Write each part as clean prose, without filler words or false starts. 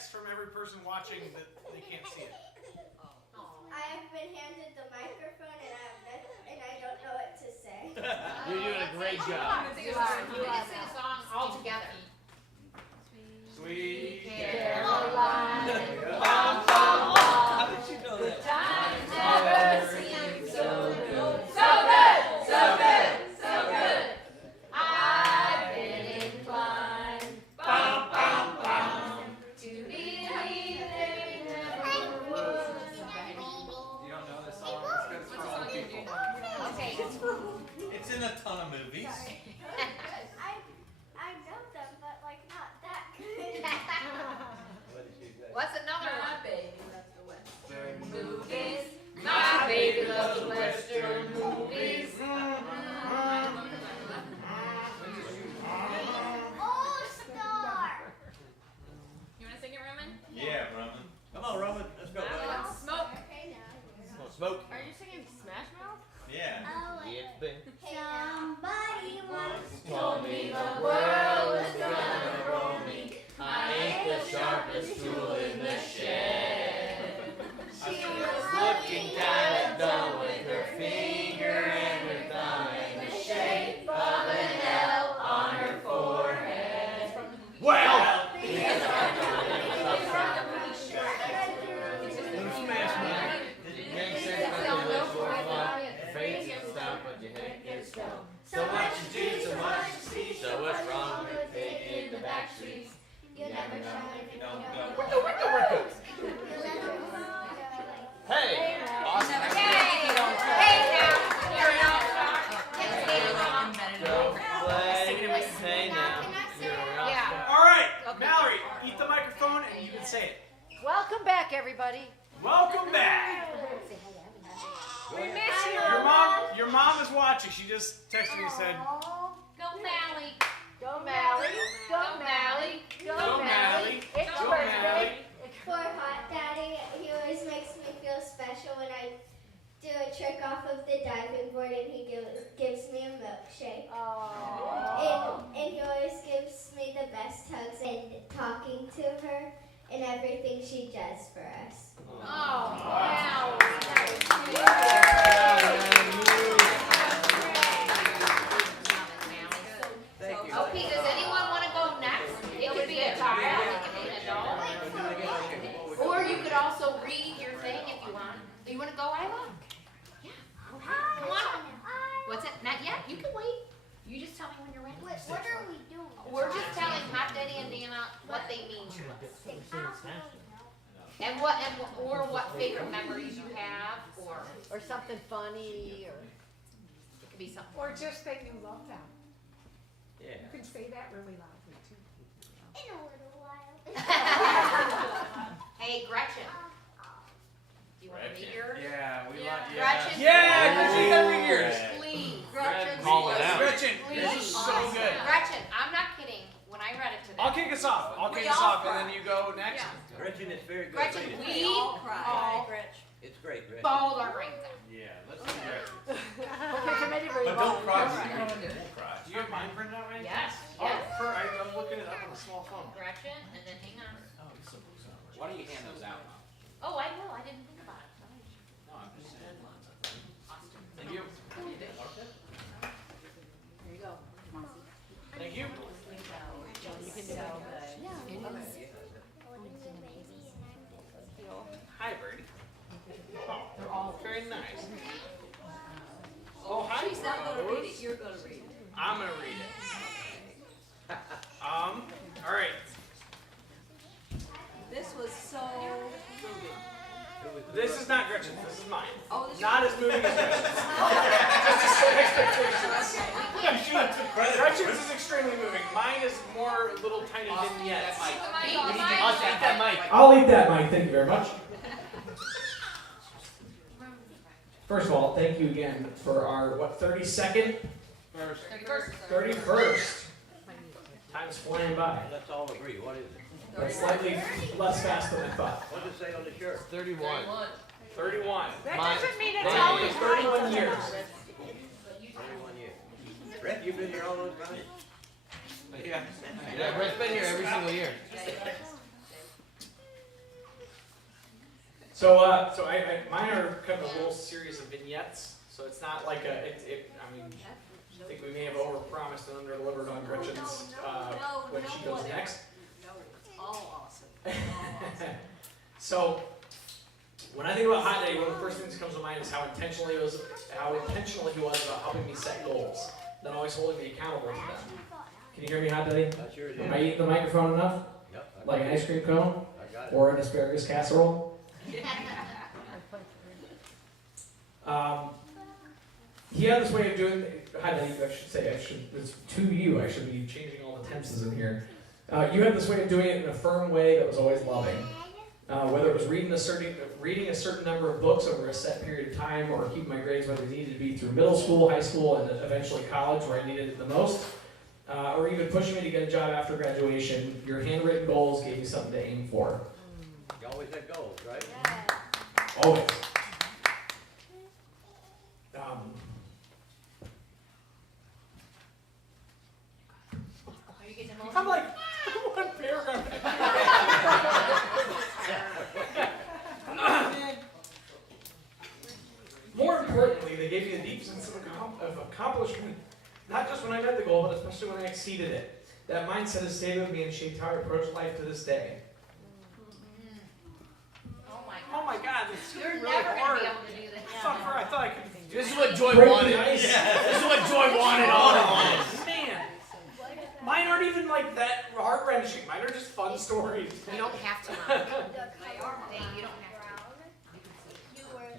text from every person watching that they can't see it. I've been handed the microphone and I don't know what to say. You're doing a great job. You are. We can sing a song all together. Sweet Caroline. Bum, bum, How did you know that? Times never seemed so good. So good. So good. So good. I've been inclined. bum, bum, bum. To believe there never was. You don't know this song? It's good for old people. Okay. It's in a ton of movies. I know them, but like not that good. What did you say? What's another one? Movies. My baby loves the Western movies. All Star. You want to sing it, Roman? Yeah, Roman. Come on, Roman. Let's go. Smoke. Okay, now. Come on, smoke. Are you singing Smash Mouth? Yeah. Oh, It's been. somebody once Told me the world was gonna roll me. I ain't the sharpest tool in the shed. She was looking kinda dull with her finger and her thumb in the shape of an L on her forehead. Well. So much you do, so much you see. So what's wrong with it in the back streets? You never shine if you don't go. Hey. Awesome. Hey now, you're an all-star. Go play. Hey now. You're an Yeah. All right, Mallory, eat the microphone and you can say it. Welcome back, everybody. Welcome back. We miss you. Your mom is watching. She just texted me and said, Go Mally. Go Mally. Go Mally. Go Mally. It's Go your birthday. For Hot Daddy, he always makes me feel special when I do a trick off of the diving board and he gives me a milkshake. Oh. And he always gives me the best hugs and talking to her and everything she does for us. Oh, wow. Thank you. Okay, does anyone want to go next? It could be a child, it could be an adult. Or you could also read your thing if you want. You want to go, Isla? Yeah. Come on. What's it? Not yet. You can wait. You just tell me when you're ready. What are we doing? We're just telling Hot Daddy and Nana what they mean to us. And what favorite memories you have, Or something funny, or it could be something. Or just that you love them. Yeah. You can say that really loudly too. In a little while. Hey, Gretchen. Do you want to read yours? Yeah, we like Gretchen. yeah, Gretchen, you gotta read yours. Please. Call it out. Gretchen, this is so good. Gretchen, I'm not kidding. When I read it today. I'll kick us off. I'll kick us off and then you go next. Gretchen is very good. Gretchen, we all It's great, Gretchen. bawled our brains out. Yeah, let's do Gretchen. okay, committee But don't cry. Don't cry. Do you have mine printed out right? Yes, Oh, yes. I'm looking it up on a small phone. Gretchen, and then hang on. Why don't you hand those out, Mom? Oh, I will. I didn't think about it. No, I'm just saying. Thank you. Here you go. Thank you. You can go. Hi, Birdie. Oh, they're all very nice. Oh, hi. She's not gonna read it. Rose. You're gonna read it. I'm gonna read it. All right. This was so moving. This is not Gretchen. This is mine. Oh, this Not as moving as Gretchen's. Just to set expectations. Gretchen's is extremely moving. Mine is more little tiny vignettes. I'll take that mic. I'll eat that mic. Thank you very much. First of all, thank you again for our, 32nd? 31st. Time's flying by. Let's all agree. What is it? But slightly less fast than I thought. What does it say on the shirt? 31. 31. That Mine- doesn't mean it's Mine always is right. 31 years. 31 years. Brett, you've been here all those times? Yeah. Yeah, Brett's been here every single year. So mine are kind of a little series of vignettes. So it's not like I think we may have overpromised and underdelivered on Gretchen's when she goes next. No, it's all awesome. So when I think about Hot Daddy, one of the first things that comes to mind is how intentional he was about helping me set goals, then always holding me accountable to them. Can you hear me, Hot Daddy? I sure do. Am I eating the microphone enough? Yep. Like an ice cream cone I got it. or an asparagus casserole? He had this way of doing. Hi, Daddy. It's to you. I should be changing all the tenses in here. You had this way of doing it in a firm way that was always loving. Whether it was reading a certain number of books over a set period of time, or keeping my grades where they needed to be through middle school, high school, and eventually college, where I needed it the most, or even pushing me to get a job after graduation, your handwritten goals gave me something to aim for. You always had goals, right? Always. I'm like one paragraph. More importantly, they gave me a deep sense of accomplishment, not just when I met the goal, but especially when I exceeded it. That mindset has stayed with me and shaped how I approach life to this day. Oh my God, it's You're really never hard. gonna be able to do this. Suffer, I thought I could. This is what Joy Break wanted. the ice. This is what Joy wanted all along. Man, mine aren't even like that heart-wrenching. Mine are just fun stories. You don't have to. Mom. Hey, you don't have to.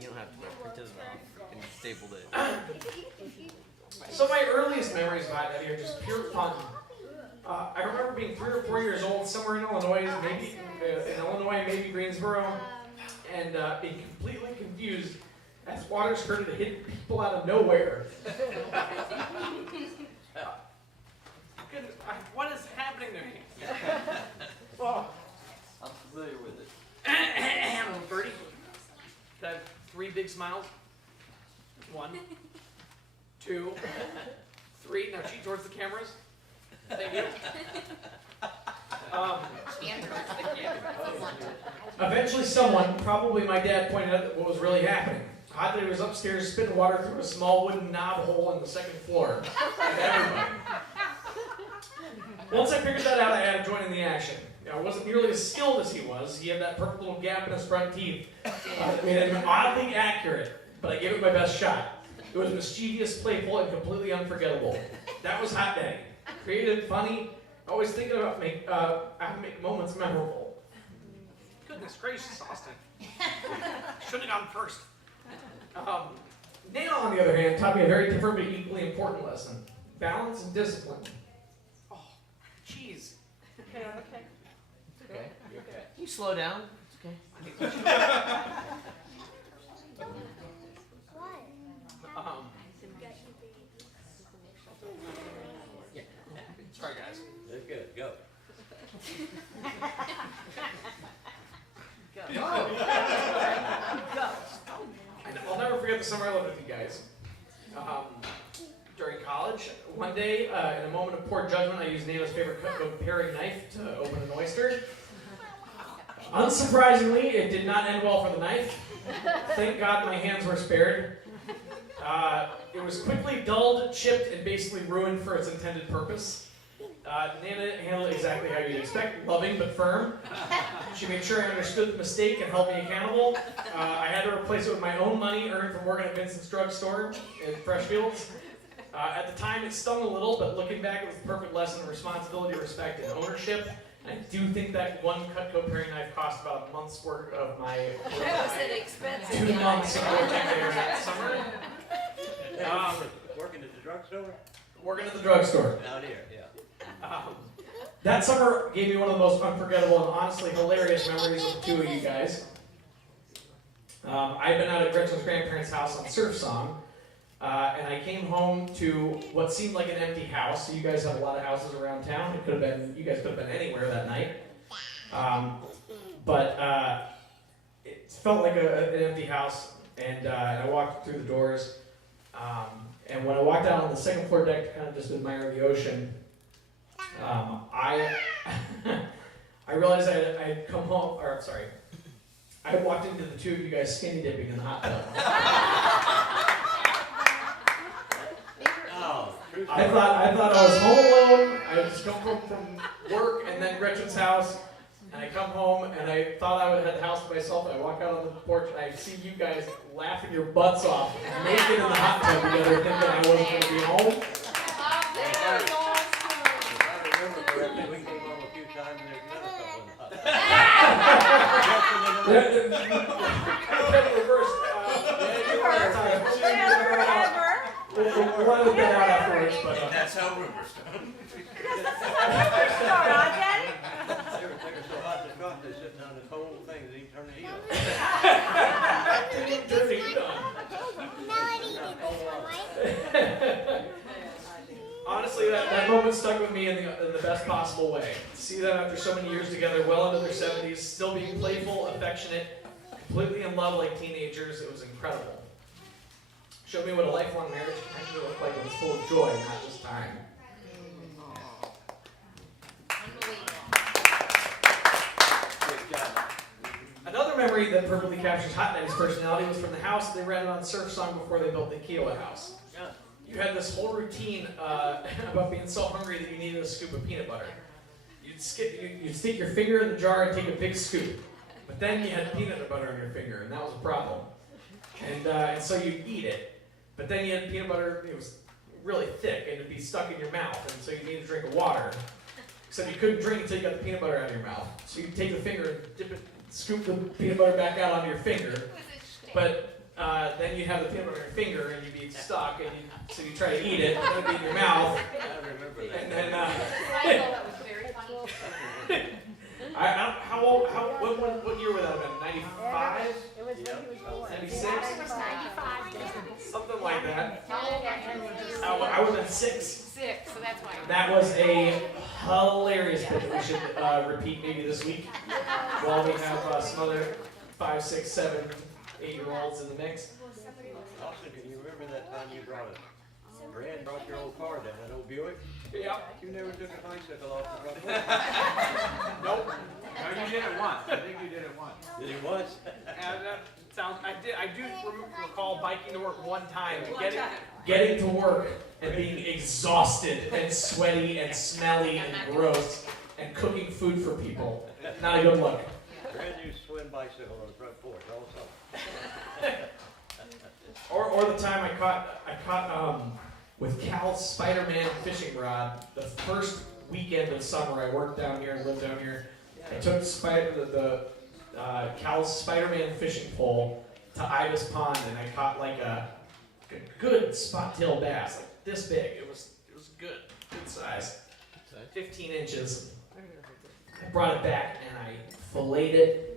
You don't have to wear printers off and stapled it. So my earliest memories of Hot Daddy are just pure fun. I remember being 3 or 4 years old, somewhere in Illinois, maybe Greensboro, and being completely confused as water started to hit people out of nowhere. Goodness, what is happening to me? Oh, I'm familiar with it. Birdie, can I have 3 big smiles? 1, 2, 3. Now cheat towards the cameras. Thank you. Eventually someone, probably my dad, pointed out what was really happening. Hot Daddy was upstairs spitting water through a small wooden knob hole in the second floor. Everybody. Once I figured that out, I had to join in the action. I wasn't nearly as skilled as he was. He had that perfect little gap in his front teeth that made him oddly accurate, but I gave it my best shot. It was mischievous, playful, and completely unforgettable. That was Hot Daddy. Creative, funny, always thinking about how to make moments memorable. Goodness gracious, Austin. Shouldn't have gone first. Nana, on the other hand, taught me a very different but equally important lesson: balance and discipline. Oh, jeez. Okay. Okay, you're okay. You slow down. It's okay. Sorry, guys. That's good. Go. And I'll never forget the summer I lived with you guys. During college, one day, in a moment of poor judgment, I used Nana's favorite cutco paring knife to open an oyster. Unsurprisingly, it did not end well for the knife. Thank God my hands were spared. It was quickly dulled, chipped, and basically ruined for its intended purpose. Nana handled it exactly how you'd expect, loving but firm. She made sure I understood the mistake and held me accountable. I had to replace it with my own money earned from working at Vincent's drugstore in Freshfields. At the time, it stung a little, but looking back, it was the perfect lesson of responsibility, respect, and ownership. And I do think that one Cutco paring knife cost about a month's work of my That was an expensive 2 months of working there that summer. Working at the drugstore? Working at the drugstore. Out here, yeah. That summer gave me one of the most unforgettable and honestly hilarious memories of the 2 of you guys. I'd been out at Gretchen's grandparents' house on Surf Song, and I came home to what seemed like an empty house. So you guys have a lot of houses around town. It could have been, you guys could have been anywhere that night. But it felt like an empty house, and I walked through the doors. And when I walked out on the second floor deck to kind of just admire the ocean, I realized I I walked into the two of you guys skinny dipping in the hot tub. Oh, true I thought I was home alone. I just come home from work and then Gretchen's house, and I come home and I thought I would have the house to myself. I walk out on the porch and I see you guys laughing your butts off, naked in the hot tub together, thinking I wasn't going to be home. I remember correctly, we came home a few times and there's another couple in the hot tub. Kind of reversed. We'll let it get out afterwards, but. That's how rumors start. They were taking so hot the truck, they sitting on this whole thing, they didn't turn the heat on. Turn the heat on. Honestly, that moment stuck with me in the best possible way. To see them after so many years together, well into their 70s, still being playful, affectionate, completely in love like teenagers, it was incredible. Showed me what a lifelong marriage can actually look like when it's full of joy, not just time. Another memory that perfectly captures Hot Daddy's personality was from the house that they rented on Surf Song before they built the Kiowa house. You had this whole routine about being so hungry that you needed a scoop of peanut butter. You'd stick your finger in the jar and take a big scoop, but then you had peanut butter on your finger, and that was a problem. And so you'd eat it, but then you had peanut butter, it was really thick, and it'd be stuck in your mouth, and so you needed a drink of water. Except you couldn't drink until you got the peanut butter out of your mouth. So you'd take the finger and dip it, scoop the peanut butter back out onto your finger, but then you'd have the peanut butter on your finger, and you'd be stuck, and so you try to eat it, and then it'd be in your mouth. I remember that. And then, I thought that was very funny. what year would that have been? 95? It was when he was born. 96? 95. Something like that. How old are you? I would have been 6. 6, so that's why. That was a hilarious bit that we should repeat maybe this week while we have some other 5, 6, 7, 8-year-olds in the mix. Austin, can you remember that time you brought your old car down, that old Buick? Yeah. You never took a bicycle off the front porch. Nope. No, you did it once. I think you did it once. Did he once? And that sounds. I do recall biking to work one time, and Getting to work and being exhausted and sweaty and smelly and gross and cooking food for people. Not a good look. Brand new swim bicycle on the front porch, also. Or the time I caught with Cal's Spider-Man fishing rod, the first weekend of summer I worked down here and lived down here. I took Cal's Spider-Man fishing pole to Ida's Pond, and I caught like a good spot-tail bass, like this big. It was good size, 15 inches. I brought it back and I filleted it.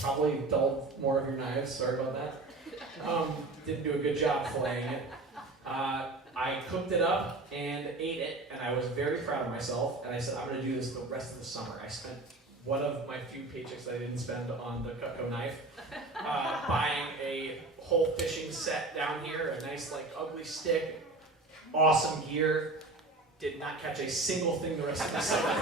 Probably dulled more of your knives. Sorry about that. Didn't do a good job filleting it. I cooked it up and ate it, and I was very proud of myself. And I said, I'm going to do this the rest of the summer. I spent one of my few paychecks that I didn't spend on the Cutco knife, buying a whole fishing set down here, a nice like ugly stick, awesome gear. Did not catch a single thing the rest of the summer.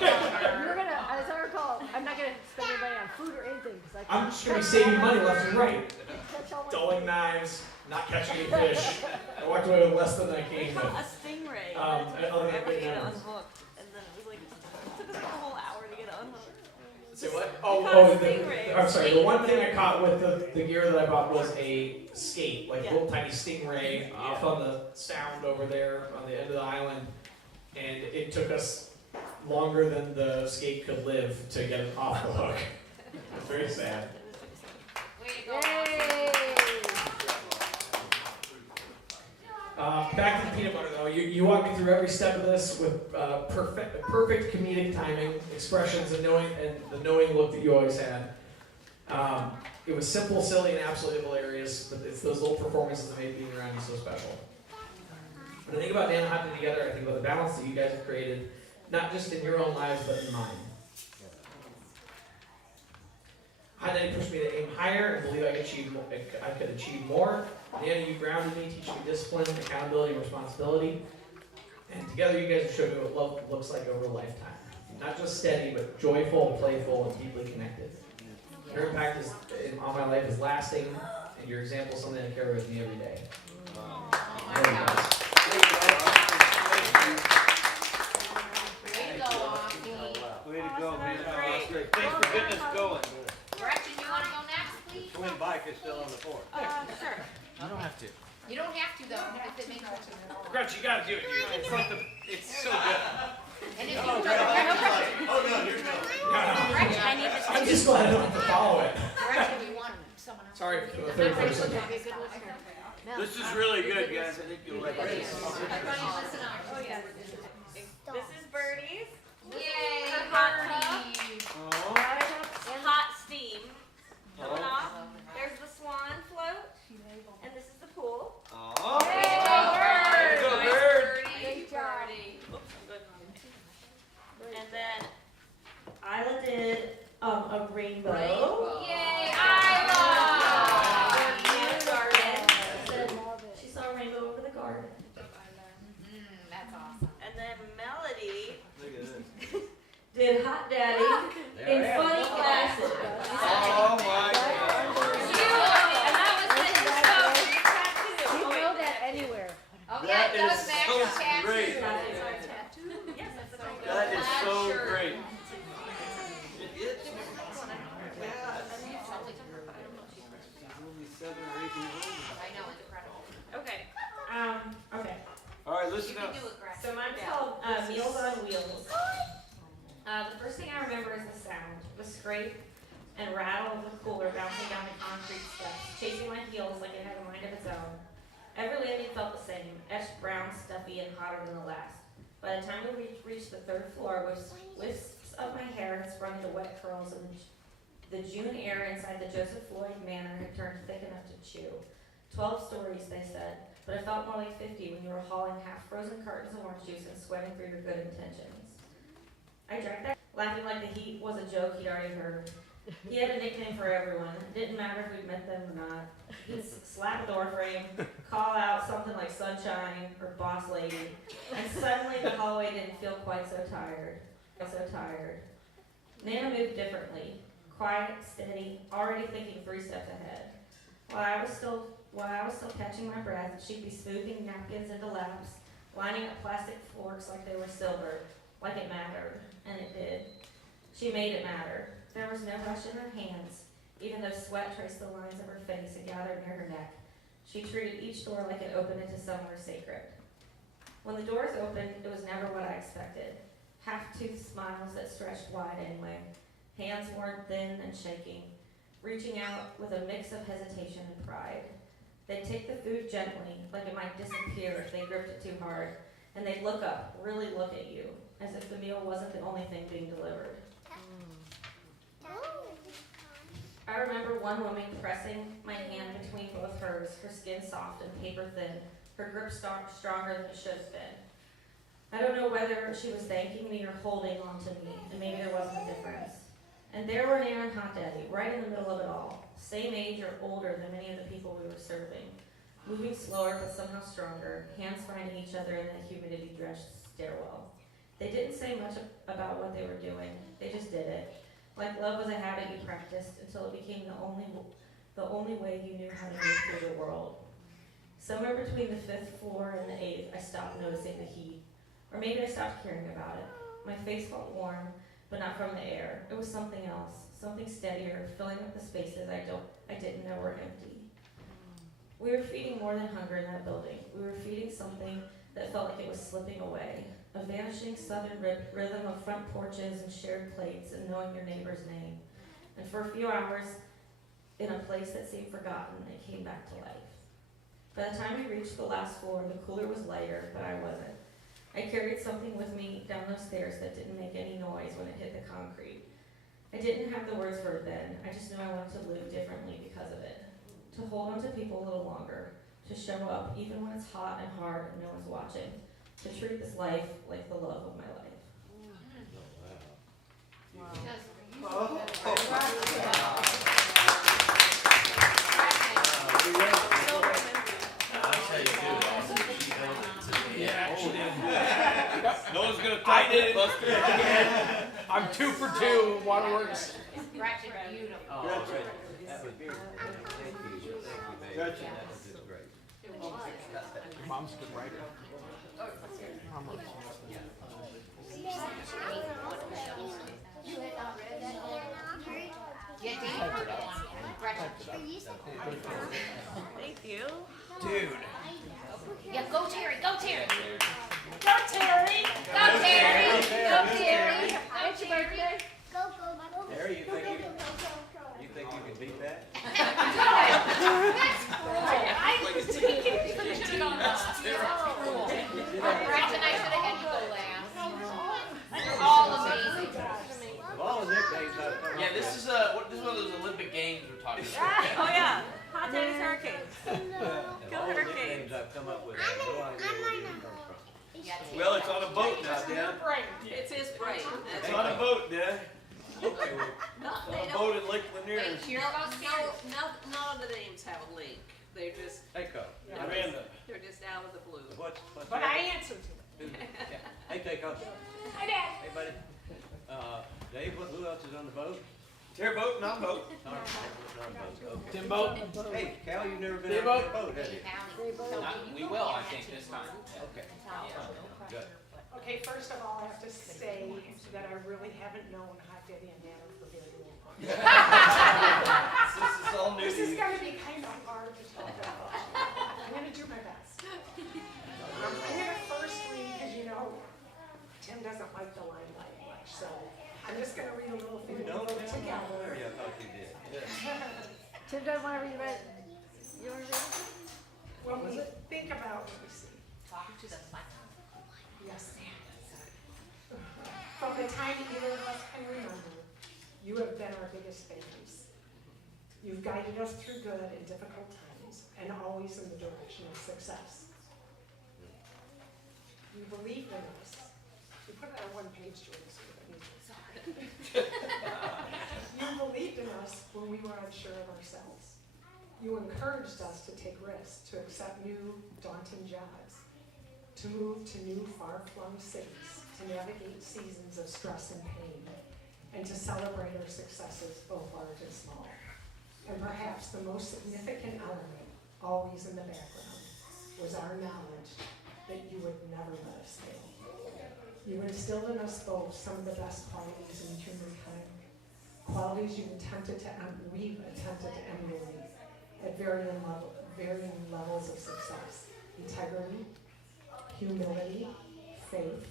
You're gonna, as I recall, I'm not gonna spend any money on food or anything. I'm just going to be saving money left and right. Catch all my Dulling knives, not catching any fish. I walked away with less than I came with. A stingray. Other than Forever big to get numbers. unhooked, and then it was like, it took us like a whole hour to get it unhooked. Say what? I'm sorry. The one thing I caught with the gear that I bought was a skate, like a little tiny stingray off on the sound over there on the end of the island, and it took us longer than the skate could live to get it off the hook. It's very sad. Way to go. Yay! Back to the peanut butter though. You walked me through every step of this with perfect comedic timing, expressions, and the knowing look that you always had. It was simple, silly, and absolutely hilarious, but it's those little performances that made being around you so special. When I think about Dan and Hot Daddy together, I think about the balance that you guys have created, not just in your own lives, but in mine. Hot Daddy pushed me to aim higher and believe I could achieve more. Nana, you grounded me, teaching me discipline, accountability, and responsibility. And together you guys have showed me what love looks like over a lifetime. Not just steady, but joyful, playful, and deeply connected. Your impact life is lasting, and your example is something I carry with me every day. Oh my Very God. nice. Way to go, Austin. Way to go, man. Awesome. That's great. Thanks for getting us going. Gretchen, you want to go next, please? Twin bike is still on the floor. Sure. You don't have to. You don't have to, though, if it makes sense. Gretchen, you gotta do it, dude. It's like it's so good. And if you Oh, do no, it, Gretchen, I need this. I'm just glad I don't have to follow it. Gretchen, you want someone else. Sorry for the third person. This is really good, guys. I think you'll like Everybody this. listen up. Oh, yes. This is Birdie's. Yay, Her hot Birdie. Oh. Hot steam. Coming off. There's the swan float. And this is the pool. Oh. Way to go, Bird. Go, Nice, Bird. Birdie. Good job. Oops, I'm good. And then Isla did a rainbow. Yay, Isla. She saw a rainbow over the garden. That's awesome. And then Melody Look at this. did Hot Daddy in funny glasses. Oh my God. And that was the inspo for your tattoo. You Oh, wait. know that anywhere. Oh, That yeah, it does is match so your tattoo. great. Yes, that's the rainbow. That is Plaid so shirt. great. It is. Only 7 or 8 years old. I know, incredible. Okay. Okay. All right, listen You up. can do it, Gretchen. So mine's called Meals on Wheels. The first thing I remember is the sound, the scrape and rattle of the cooler bouncing down the concrete steps, chasing my heels like it had a mind of its own. Every landing felt the same, etched brown, stuffy, and hotter than the last. By the time we reached the 3rd floor, wisps of my hair had sprung into wet curls, and the June air inside the Joseph Floyd Manor had turned thick enough to chew. 12 stories, they said, but it felt more like 50 when you were hauling half-frozen cartons of orange juice and sweating through your good intentions. I drank that, laughing like the heat was a joke he'd already heard. He had a nickname for everyone. It didn't matter if we'd met them or not. He'd slap a door frame, call out something like Sunshine or Boss Lady, and suddenly the hallway didn't feel quite so tired. Nana moved differently, quiet, steady, already thinking 3 steps ahead. While I was still catching my breath, she'd be smoothing napkins into laps, lining up plastic forks like they were silver, like it mattered, and it did. She made it matter. There was no rush in her hands, even though sweat traced the lines of her face and gathered near her neck. She treated each door like it opened into somewhere sacred. When the doors opened, it was never what I expected. Half-toothed smiles that stretched wide anyway. Hands worn thin and shaking, reaching out with a mix of hesitation and pride. They'd take the food gently, like it might disappear if they gripped it too hard, and they'd look up, really look at you, as if the meal wasn't the only thing being delivered. I remember one woman pressing my hand between both hers, her skin soft and paper thin, her grip stronger than it should have been. I don't know whether she was thanking me or holding on to me, and maybe there wasn't a difference. And there were Nana and Hot Daddy, right in the middle of it all, same age or older than many of the people we were serving, moving slower but somehow stronger, hands finding each other in the humidity-drenched stairwell. They didn't say much about what they were doing, they just did it. Like love was a habit you practiced until it became the only way you knew how to move through the world. Somewhere between the 5th floor and the 8th, I stopped noticing the heat. Or maybe I stopped caring about it. My face felt warm, but not from the air. It was something else, something steadier, filling up the spaces I didn't know were empty. We were feeding more than hunger in that building. We were feeding something that felt like it was slipping away. A vanishing southern rhythm of front porches and shared plates and knowing your neighbor's name. And for a few hours, in a place that seemed forgotten, it came back to life. By the time we reached the last floor, the cooler was lighter, but I wasn't. I carried something with me down those stairs that didn't make any noise when it hit the concrete. I didn't have the words for it then. I just knew I wanted to live differently because of it. To hold on to people a little longer. To show up even when it's hot and hard and no one's watching. To treat this life like the love of my life. That's how you do it. She held it to the Yeah, she did. No one's gonna I top did it, it. Buster. I'm 2 for 2, waterworks. Gretchen, beautiful. Oh, Gretchen. that was beautiful. Thank you. Thank you, baby. Gretchen. That was just great. Your mom's a good writer. Yeah, Dave wrote that one. Gretchen. Thank you. Dude. Yeah, go Terry, go Terry. Go Terry! Go Terry. Go Terry. It's your birthday. Terry, you think you can beat that? Gretchen, I should have had you go last. All amazing. Of all the nicknames I've come Yeah, up this with, is one of those Olympic games we're talking about. Oh yeah. Hot Daddy's Hurricanes. of Go all the Hurricanes. nicknames I've come up with, I have no idea where you come from. Yeah, Terry. Well, it's on a boat now, Dad. It's his brain. It's on a boat, Dad. Okay, well, No, It's on they a don't. boat in Lake Lanier. Wait, cheer about Terry. None of the names have a link. They're just Takeo. Amanda. they're just out of the blue. What's But your- I answered to them. Hey, Takeo. Hi, Dad. Hey, buddy. Dave, who else is on the boat? Tear boat, not boat. All right, we're on the boat. Okay. Timbo. Hey, Cal, you've never been Timbo. out on a boat, have you? We will, I think, this time. Okay. Good. Okay, first of all, I have to say that I really haven't known Hot Daddy and Nana for very long. This is all new This to is you. gonna be kind of hard to talk about. I'm gonna do my best. I'm gonna first read, because you know, Tim doesn't like the limelight much, so I'm just gonna read a little thing You don't together. I thought you did. Tim doesn't want to read it. You want to read it? When we think about, let me see. Talk to the microphone. Yes. From the time either of us can remember, you have been our biggest fans. You've guided us through good and difficult times, and always in the direction of success. You believed in us. You put it on one page, Jordan, so we don't need it. You believed in us when we were unsure of ourselves. You encouraged us to take risks, to accept new, daunting jobs, to move to new, far-flung cities, to navigate seasons of stress and pain, and to celebrate our successes, both large and small. And perhaps the most significant element, always in the background, was our knowledge that you would never let us fail. You instilled in us both some of the best qualities in humankind, qualities we've attempted to emulate at varying levels of success: integrity, humility, faith,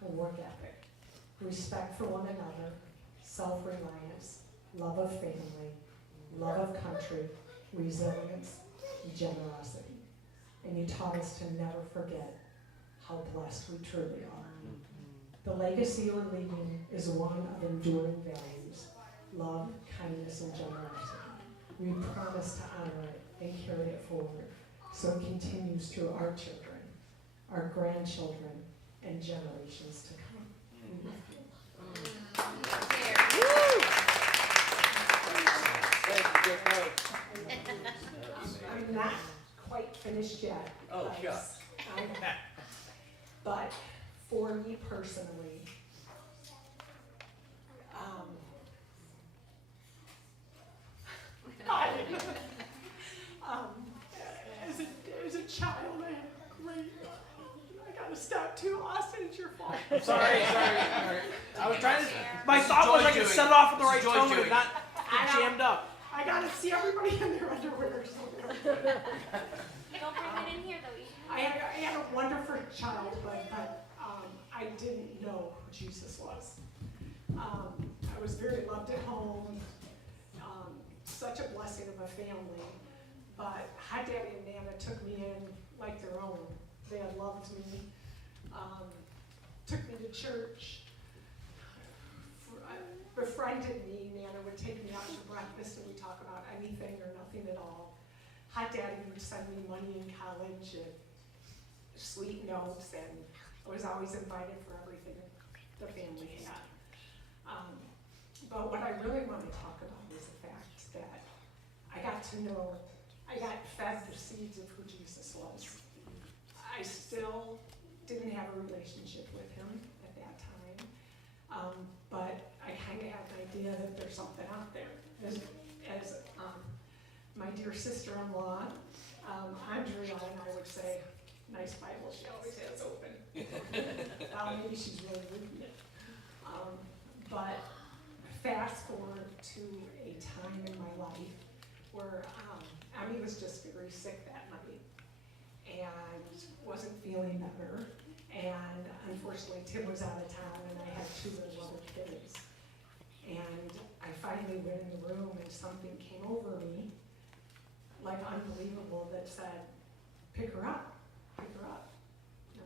work ethic, respect for one another, self-reliance, love of family, love of country, resilience, and generosity. And you taught us to never forget how blessed we truly are. The legacy you are leaving is one of enduring values: love, kindness, and generosity. We promise to honor it and carry it forward so it continues through our children, our grandchildren, and generations to come. I'm not quite finished yet. Oh, guys. shucks. But for me personally, as a child, I had a great. I gotta stop too, Austin. It's your fault. Sorry. I was trying to. My This is thought was Joy I could doing- set it off with the this right is Joy tone and doing- not get jammed up. I gotta see everybody in their underwear. Don't bring it in here though. I had a wonderful childhood, but I didn't know who Jesus was. I was very loved at home, such a blessing of a family, but Hot Daddy and Nana took me in like their own. They had loved me, took me to church, befriended me. Nana would take me out to breakfast and we'd talk about anything or nothing at all. Hot Daddy would send me money in college and sweet notes, and I was always invited for everything the family had. But what I really want to talk about is the fact that I got fed the seeds of who Jesus was. I still didn't have a relationship with him at that time, but I kind of have an idea that there's something out there. As my dear sister-in-law, Andrea, and I would say, nice Bible she always has open. Well, maybe she's really reading it. But fast forward to a time in my life where Emmy was just very sick that night and wasn't feeling better. And unfortunately, Tim was out of town and I had 2 little other kids. And I finally went in the room and something came over me, like unbelievable, that said, pick her up, pick her up. And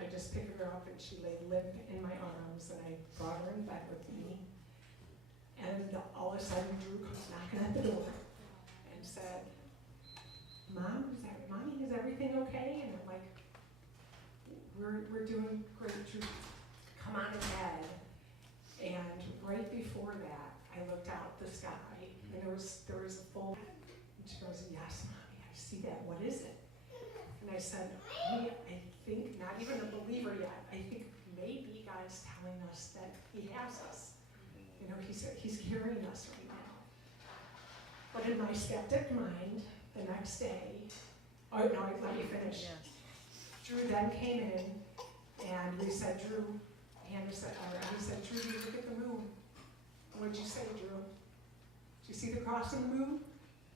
I just picked her up and she lay limp in my arms and I brought her in bed with me. And all of a sudden Drew comes knocking at the door and said, Mommy, is everything okay? And I'm like, we're doing great, Drew, come on in bed. And right before that, I looked out the sky and there was a full, and she goes, yes, Mommy, I see that, what is it? And I said, I think, not even a believer yet, I think maybe God is telling us that he has us. You know, he's carrying us right now. But in my skeptic mind, the next day, oh no, let me finish. Drew then came in and we said, Drew, Hannah said, he said, Drew, do you look at the moon? What did you say, Drew? Did you see the cross on the moon?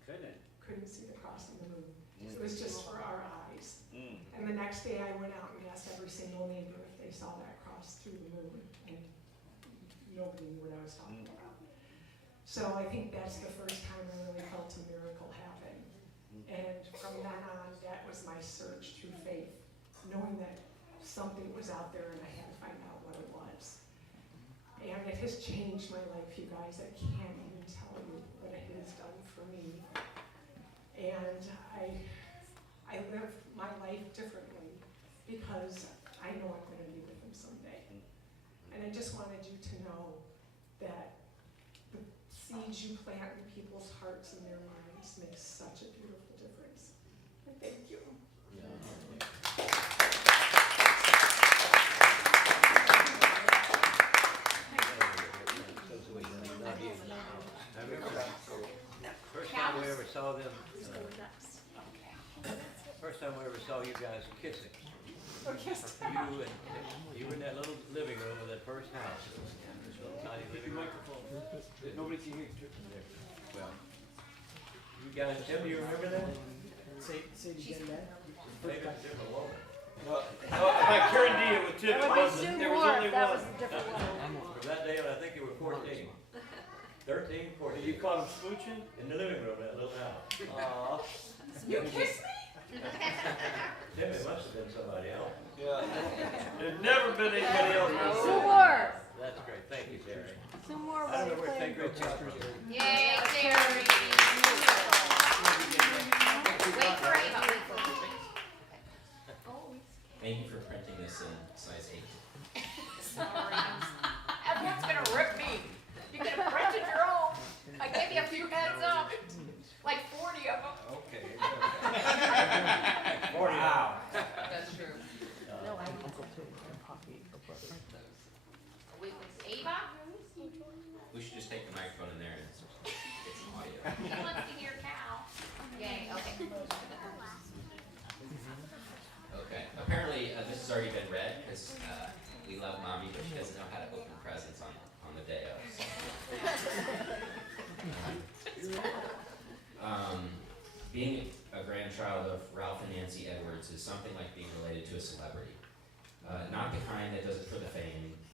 Couldn't see the cross on the moon. So it was just for our eyes. And the next day I went out and asked every single neighbor if they saw that cross through the moon. And nobody knew what I was talking about. So I think that's the first time I really felt a miracle happen. And from then on, that was my search through faith, knowing that something was out there and I had to find out what it was. And it has changed my life, you guys. I can't even tell you what it has done for me. And I live my life differently because I know I'm going to be with him someday. And I just wanted you to know that the seeds you plant in people's hearts and their minds makes such a beautiful difference. And thank you. First time we ever saw you guys kissing. Oh, yes. You were in that little living room of that first house. Little tiny living room. Nobody can hear you. Well, you guys, Tim, do you remember that? Say it again, Dad. Maybe it's a different woman. No, I guarantee it with Tim, it wasn't. There was only That one. was a different one. From that day on, I think you were 14. 13, 14. You caught him smooching? In the living room of that little house. Aw. You kissed me? Tim, it must have been somebody else. Yeah. There's never been anybody else. Some more. That's great. Thank you, Terry. Some more. I don't know where to take great pictures. Yay, Terry. Wait for Ava. Thank you for printing this in size 8. Sorry. Everyone's gonna rip me. You could have printed your own. I gave you a few heads up. Like 40 of them. Okay. 40 hours. That's true. No, I Uncle too. Poppy. With Ava? We should just take the microphone in there and get some audio. He wants to hear cow. Yay, okay. Okay. Apparently, this has already been read because we love Mommy, but she doesn't know how to open presents on the day of. Being a grandchild of Ralph and Nancy Edwards is something like being related to a celebrity. Not the kind that does it for the fame,